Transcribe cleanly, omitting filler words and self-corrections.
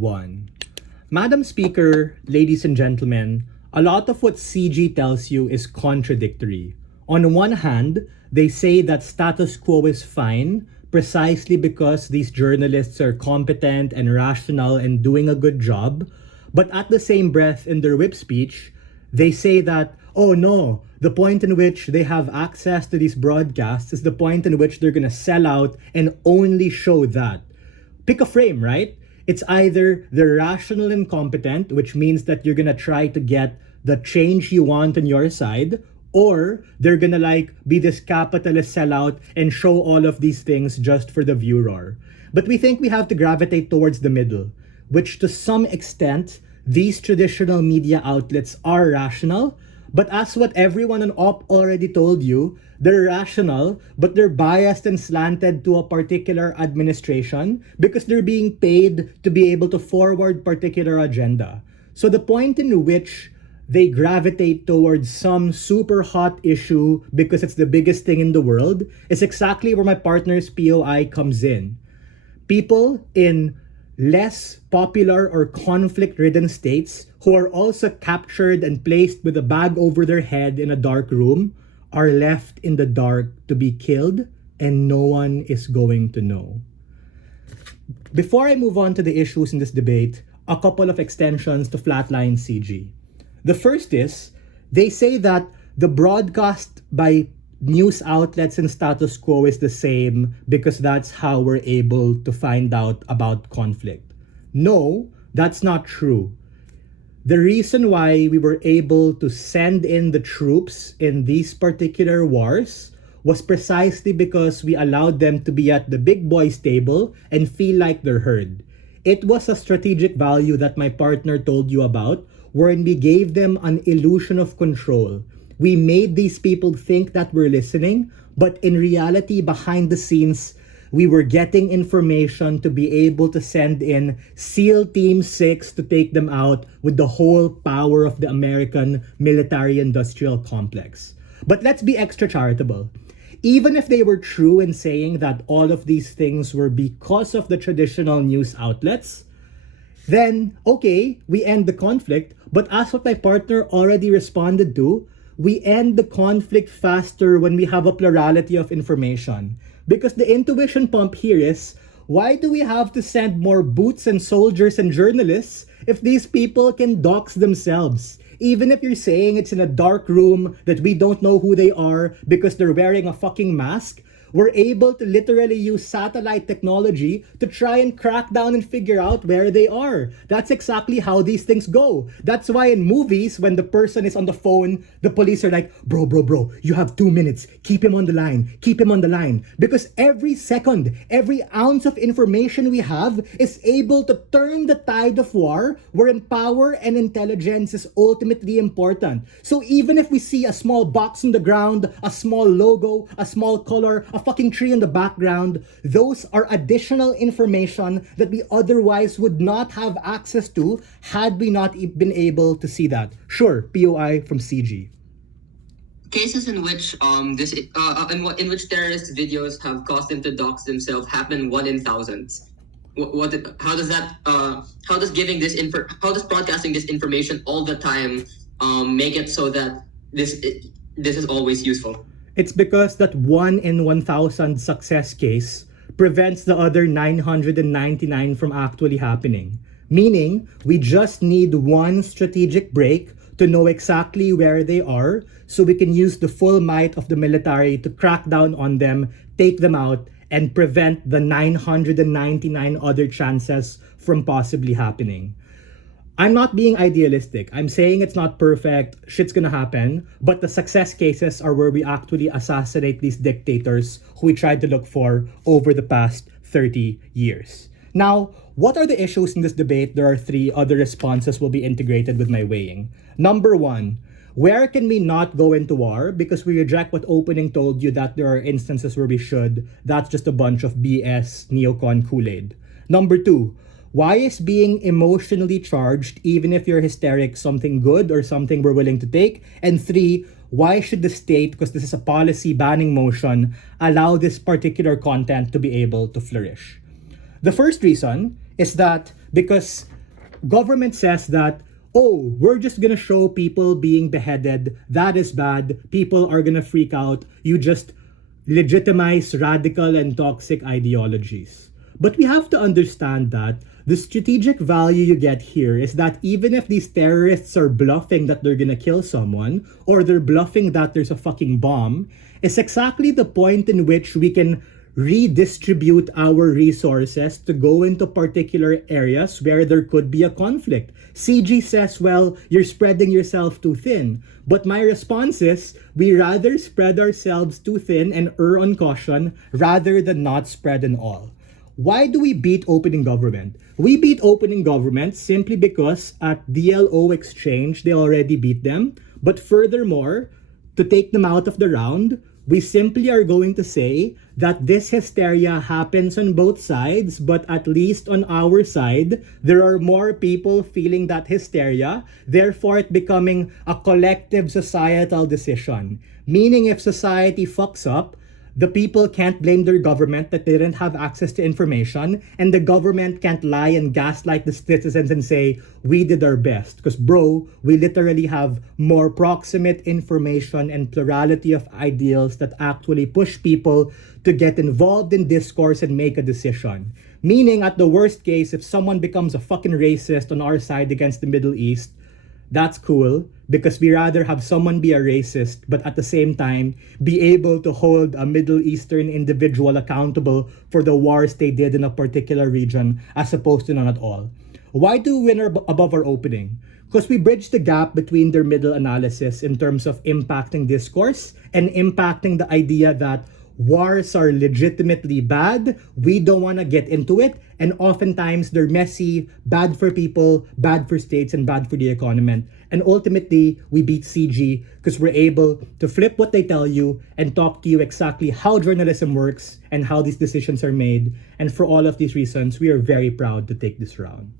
1. Madam Speaker, ladies and gentlemen, a lot of what CG tells you is contradictory. On one hand, they say that status quo is fine precisely because these journalists are competent and rational and doing a good job. But at the same breath, in their whip speech, they say that, oh no, the point in which they have access to these broadcasts is the point in which they're going to sell out and only show that. Pick a frame, right? It's either they're rational and competent, which means that you're going to try to get the change you want on your side, or they're going to be this capitalist sellout and show all of these things just for the viewer. But we think we have to gravitate towards the middle, which to some extent, these traditional media outlets are rational, but as what everyone on OP already told you, they're rational, but they're biased and slanted to a particular administration because they're being paid to be able to forward particular agenda. So the point in which they gravitate towards some super hot issue because it's the biggest thing in the world is exactly where my partner's POI comes in. People in less popular or conflict-ridden states who are also captured and placed with a bag over their head in a dark room are left in the dark to be killed, and no one is going to know. Before I move on to the issues in this debate, a couple of extensions to flatline CG. The first is, they say that the broadcast by news outlets and status quo is the same because that's how we're able to find out about conflict. No, that's not true. The reason why we were able to send in the troops in these particular wars was precisely because we allowed them to be at the big boys table and feel like they're heard. It was a strategic value that my partner told you about, wherein we gave them an illusion of control. We made these people think that we're listening, but in reality, behind the scenes, we were getting information to be able to send in SEAL Team 6 to take them out with the whole power of the American military-industrial complex. But let's be extra charitable. Even if they were true in saying that all of these things were because of the traditional news outlets, then, okay, we end the conflict. But as what my partner already responded to, we end the conflict faster when we have a plurality of information. Because the intuition pump here is, why do we have to send more boots and soldiers and journalists if these people can dox themselves? Even if you're saying it's in a dark room that we don't know who they are because they're wearing a fucking mask, we're able to literally use satellite technology to try and crack down and figure out where they are. That's exactly how these things go. That's why in movies, when the person is on the phone, the police are like, bro, you have 2 minutes. Keep him on the line. Keep him on the line. Because every second, every ounce of information we have is able to turn the tide of war, wherein power and intelligence is ultimately important. So even if we see a small box on the ground, a small logo, a small color, a fucking tree in the background, those are additional information that we otherwise would not have access to had we not been able to see that. Sure, POI from CG. Cases in which in which terrorist videos have caused them to dox themselves happen 1 in thousands. How does broadcasting this information all the time make it so that this is always useful? It's because that 1 in 1,000 success case prevents the other 999 from actually happening. Meaning, we just need one strategic break to know exactly where they are so we can use the full might of the military to crack down on them, take them out, and prevent the 999 other chances from possibly happening. I'm not being idealistic. I'm saying it's not perfect, shit's gonna happen, but the success cases are where we actually assassinate these dictators who we tried to look for over the past 30 years. Now, what are the issues in this debate? There are 3 other responses will be integrated with my weighing. Number 1, where can we not go into war? Because we reject what opening told you that there are instances where we should. That's just a bunch of BS neocon Kool-Aid. Number 2, why is being emotionally charged, even if you're hysteric, something good or something we're willing to take? And 3, why should the state, because this is a policy banning motion, allow this particular content to be able to flourish? The first reason is that because government says that, oh, we're just gonna show people being beheaded, that is bad, people are gonna freak out, you just legitimize radical and toxic ideologies. But we have to understand that the strategic value you get here is that even if these terrorists are bluffing that they're gonna kill someone, or they're bluffing that there's a fucking bomb, it's exactly the point in which we can redistribute our resources to go into particular areas where there could be a conflict. CG says, well, you're spreading yourself too thin. But my response is, we rather spread ourselves too thin and err on caution rather than not spread in all. Why do we beat opening government? We beat opening government simply because at DLO exchange, they already beat them. But furthermore, to take them out of the round, we simply are going to say that this hysteria happens on both sides, but at least on our side, there are more people feeling that hysteria, therefore it becoming a collective societal decision. Meaning if society fucks up, the people can't blame their government that they didn't have access to information, and the government can't lie and gaslight the citizens and say, we did our best. Because bro, we literally have more proximate information and plurality of ideals that actually push people to get involved in discourse and make a decision. Meaning, at the worst case, if someone becomes a fucking racist on our side against the Middle East, that's cool, because we rather have someone be a racist, but at the same time, be able to hold a Middle Eastern individual accountable for the wars they did in a particular region, as opposed to none at all. Why do we win above our opening? Because we bridge the gap between their middle analysis in terms of impacting discourse and impacting the idea that wars are legitimately bad, we don't want to get into it, and oftentimes they're messy, bad for people, bad for states, and bad for the economy. And ultimately, we beat CG because we're able to flip what they tell you and talk to you exactly how journalism works and how these decisions are made. And for all of these reasons, we are very proud to take this round.